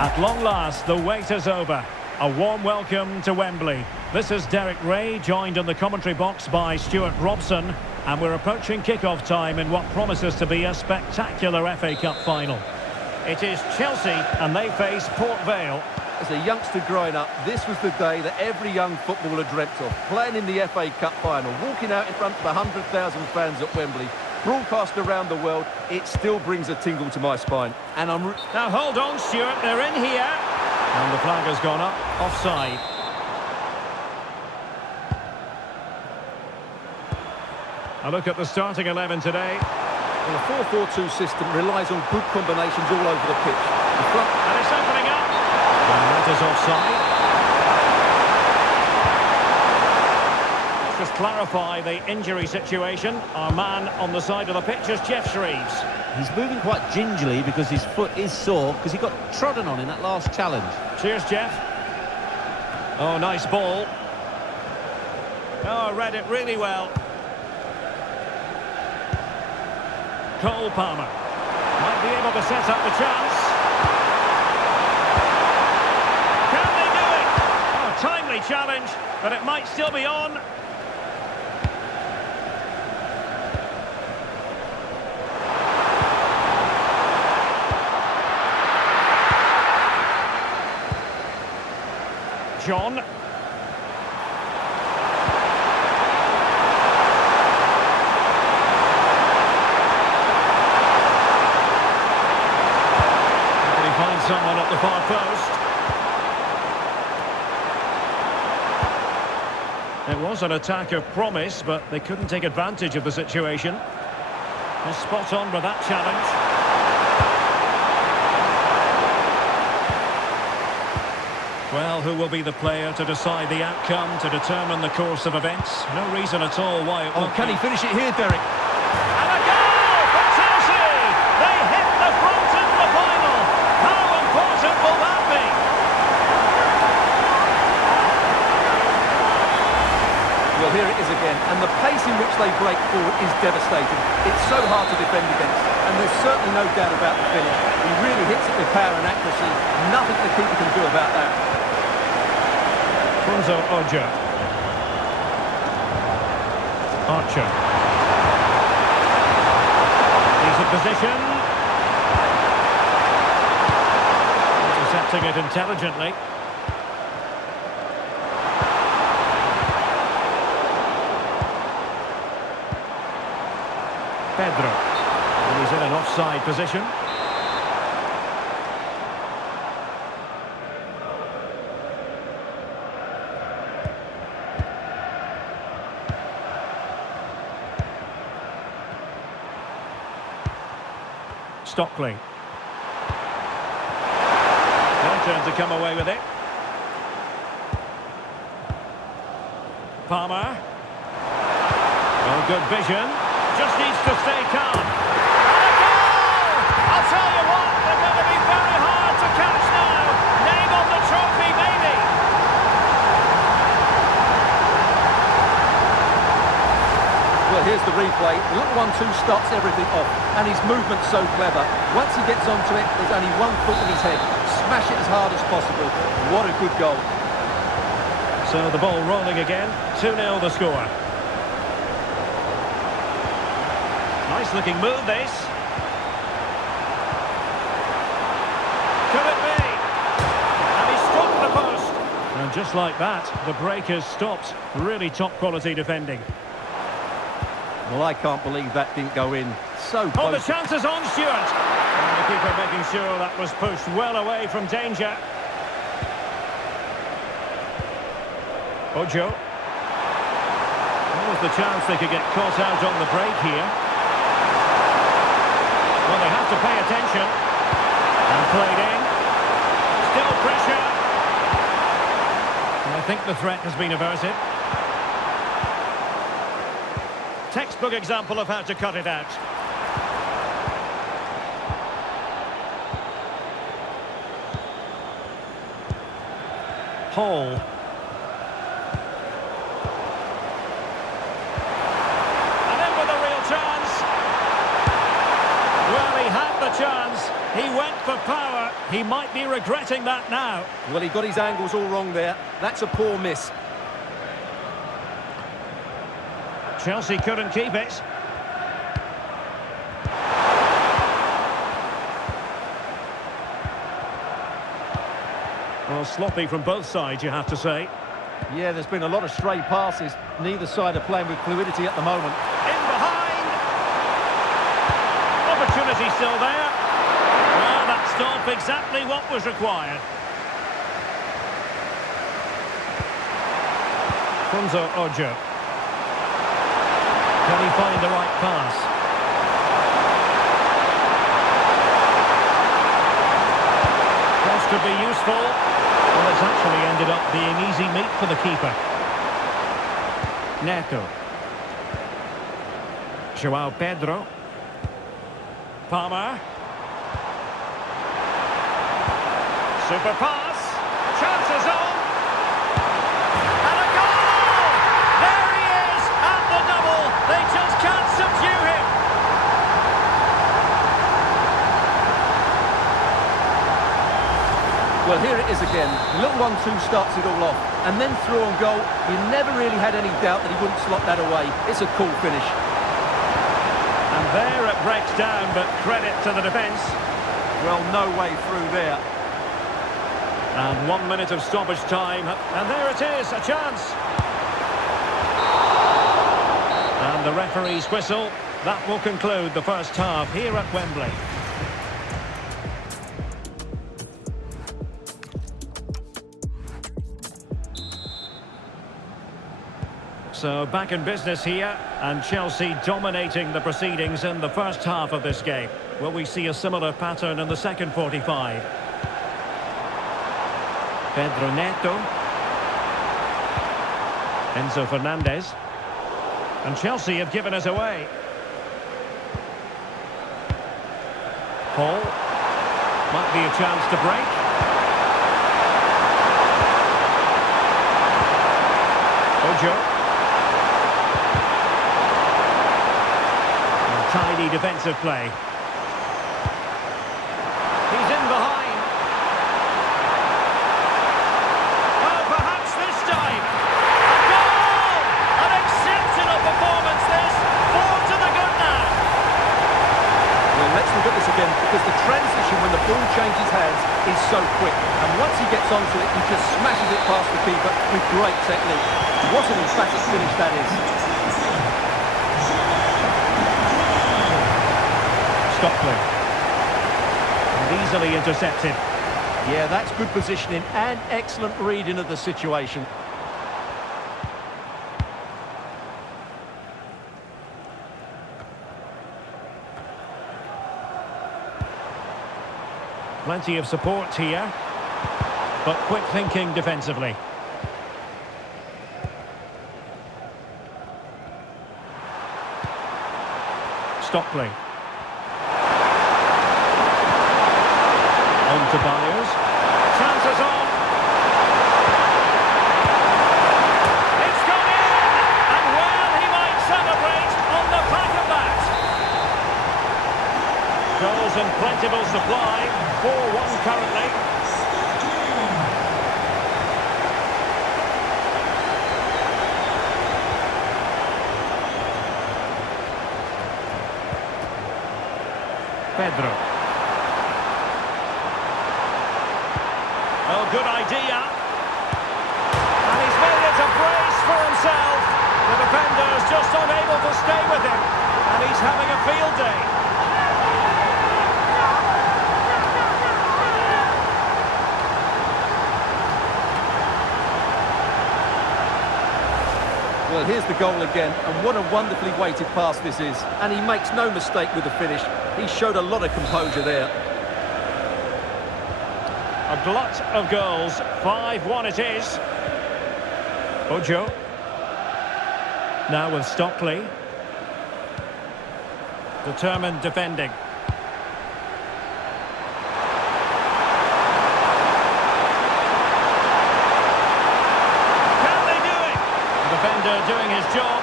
At long last, the wait is over. A warm welcome to Wembley. This is Derek Ray, joined in the commentary box by Stuart Robson, and we're approaching kick-off time in what promises to be a spectacular FA Cup final. It is Chelsea, and they face Port Vale. As a youngster growing up, this was the day that every young footballer dreamt of. Playing in the FA Cup final, walking out in front of 100,000 fans at Wembley, broadcast around the world, it still brings a tingle to my spine. And Now hold on, Stuart, they're in here. And the flag has gone up, offside. A look at the starting 11 today. Well, the 4-4-2 system relies on good combinations all over the pitch. And it's opening up. And that is offside. Let's just clarify the injury situation. Our man on the side of the pitch is Jeff Shreves. He's moving quite gingerly because his foot is sore because he got trodden on in that last challenge. Cheers, Jeff. Oh, nice ball. Oh, read it really well. Cole Palmer might be able to set up the chance. Can they do it? Oh, timely challenge, but it might still be on. John. Someone at the far post. It was an attack of promise, but they couldn't take advantage of the situation. They're spot on with that challenge. Well, who will be the player to decide the outcome, to determine the course of events? No reason at all why it won't can he finish it here, Derek? And a goal for Chelsea! They hit the front in the final! How important will that be? Well, here it is again, and the pace in which they break forward is devastating. It's so hard to defend against, and there's certainly no doubt about the finish. He really hits it with power and accuracy. Nothing the keeper can do about that. Funzo Ojo. Archer. He's in position. Intercepting it intelligently. Pedro. And he's in an offside position. Stockley. Their turn to come away with it. Palmer. Oh, good vision. Just needs to stay calm. And a goal! I'll tell you what, they're going to be very hard to catch now. Name on the trophy, maybe. Well, here's the replay. The little 1-2 starts everything off, and his movement's so clever. Once he gets onto it, there's only one thought in his head. Smash it as hard as possible. What a good goal. So the ball rolling again. 2-0 the score. Nice looking move, this. Could it be? And he struck the post. And just like that, the break has stopped. Really top quality defending. Well, I can't believe that didn't go in. So close. Oh, the chance is on, Stuart. And the keeper making sure that was pushed well away from danger. Ojo. What was the chance they could get caught out on the break here? Well, they have to pay attention. And played in. Still pressure. And I think the threat has been averted. Textbook example of how to cut it out. Hall. And in with a real chance. Well, he had the chance. He went for power. He might be regretting that now. Well, he got his angles all wrong there. That's a poor miss. Chelsea couldn't keep it. Well, sloppy from both sides, you have to say. Yeah, there's been a lot of stray passes. Neither side are playing with fluidity at the moment. In behind. Opportunity still there. Well, that stop exactly what was required. Funzo Ojo. Can he find the right pass? Cross could be useful. Well, it's actually ended up being easy meat for the keeper. Neto. João Pedro. Palmer. Super pass. Chances on. And a goal! There he is at the double. They just can't subdue him. Well, here it is again. The little 1-2 starts it all off. And then through on goal, you never really had any doubt that he wouldn't slot that away. It's a cool finish. And there it breaks down, but credit to the defence. Well, no way through there. And 1 minute of stoppage time. And there it is, a chance. And the referee's whistle. That will conclude the first half here at Wembley. So back in business here, and Chelsea dominating the proceedings in the first half of this game. Will we see a similar pattern in the second 45? Pedro Neto. Enzo Fernandez. And Chelsea have given us away. Paul. Might be a chance to break. Ojo. Tidy defensive play. He's in behind. Oh, perhaps this time. A goal! An exceptional performance this. 4 to the good now. Well, let's look at this again, because the transition when the ball changes hands is so quick. And once he gets onto it, he just smashes it past the keeper with great technique. What an emphatic finish that is. Stockley. And easily intercepted. Yeah, that's good positioning and excellent reading of the situation. Plenty of support here, but quick thinking defensively. Stockley. On to Byers. Chances on. It's gone in! And well, he might celebrate on the back of that. Goals in plentiful supply. 4-1 currently. Pedro. Oh, good idea. And he's made it a brace for himself. The defender's just unable to stay with him. And he's having a field day. Well, here's the goal again, and what a wonderfully weighted pass this is. And he makes no mistake with the finish. He showed a lot of composure there. A glut of goals. 5-1 it is. Ojo. Now with Stockley. Determined defending. Can they do it? The defender doing his job.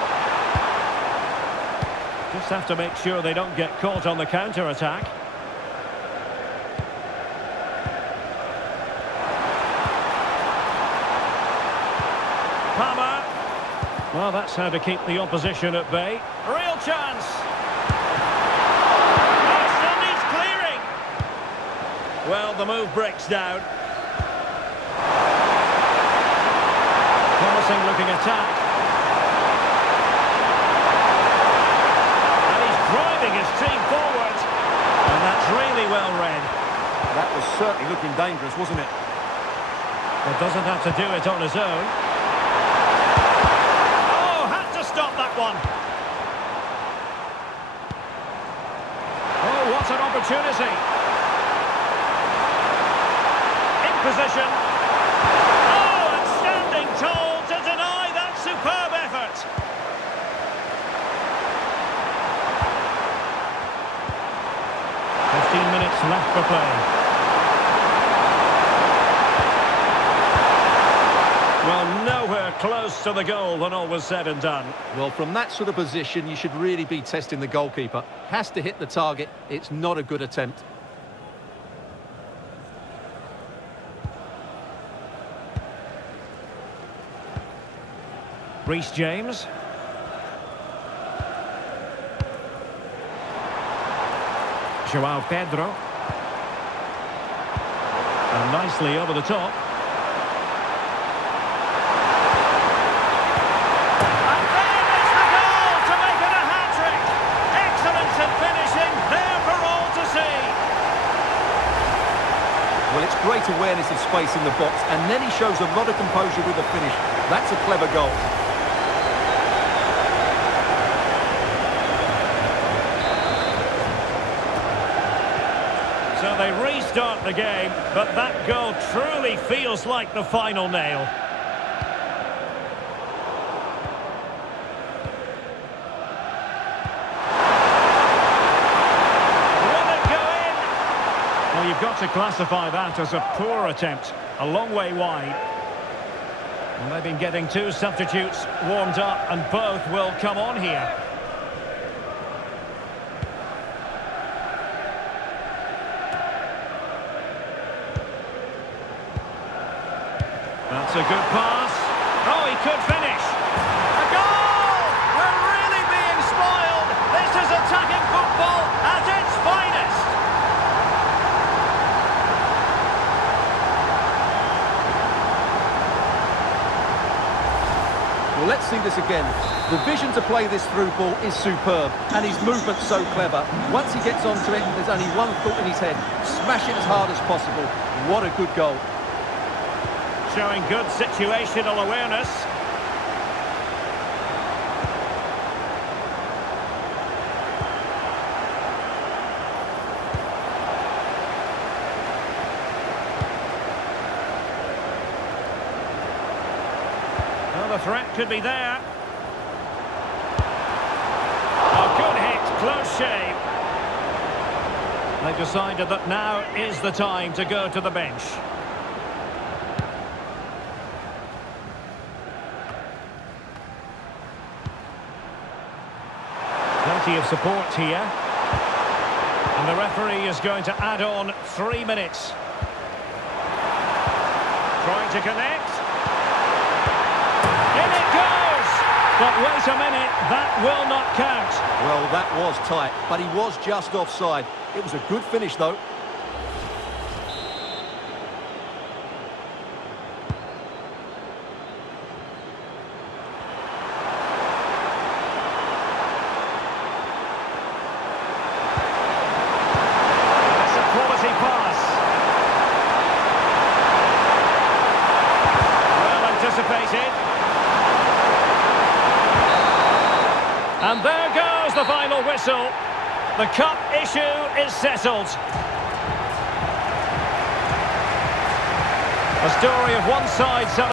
Just have to make sure they don't get caught on the counter-attack. Well, that's how to keep the opposition at bay. Real chance. Oh, still needs clearing. Well, the move breaks down. Promising looking attack. And he's driving his team forward. And that's really well read. That was certainly looking dangerous, wasn't it? But doesn't have to do it on his own. Oh, had to stop that one. Oh, what an opportunity. In position. Oh, and standing tall to deny that superb effort. Minutes left for play. Well, nowhere close to the goal when all was said and done. Well, from that sort of position, you should really be testing the goalkeeper. Has to hit the target. It's not a good attempt. Reece James. João Pedro. And nicely over the top. And there is the goal to make it a hat-trick. Excellence in finishing, there for all to see. Well, it's great awareness of space in the box, and then he shows a lot of composure with the finish. That's a clever goal. So they restart the game, but that goal truly feels like the final nail. Will it go in? Well, you've got to classify that as a poor attempt. A long way wide. And they've been getting two substitutes warmed up, and both will come on here. That's a good pass. Oh, he could finish. A goal! We're really being spoiled. This is attacking football at its finest. Well, let's see this again. The vision to play this through ball is superb, and his movement's so clever. Once he gets onto it, there's only one thought in his head. Smash it as hard as possible. What a good goal. Showing good situational awareness. Well, the threat could be there. A good hit, close shave. They've decided that now is the time to go to the bench. Plenty of support here. And the referee is going to add on 3 minutes. Trying to connect. In it goes! But wait a minute, that will not count. Well, that was tight, but he was just offside. It was a good finish, though. And there goes the final whistle. The cup issue is settled. A story of one side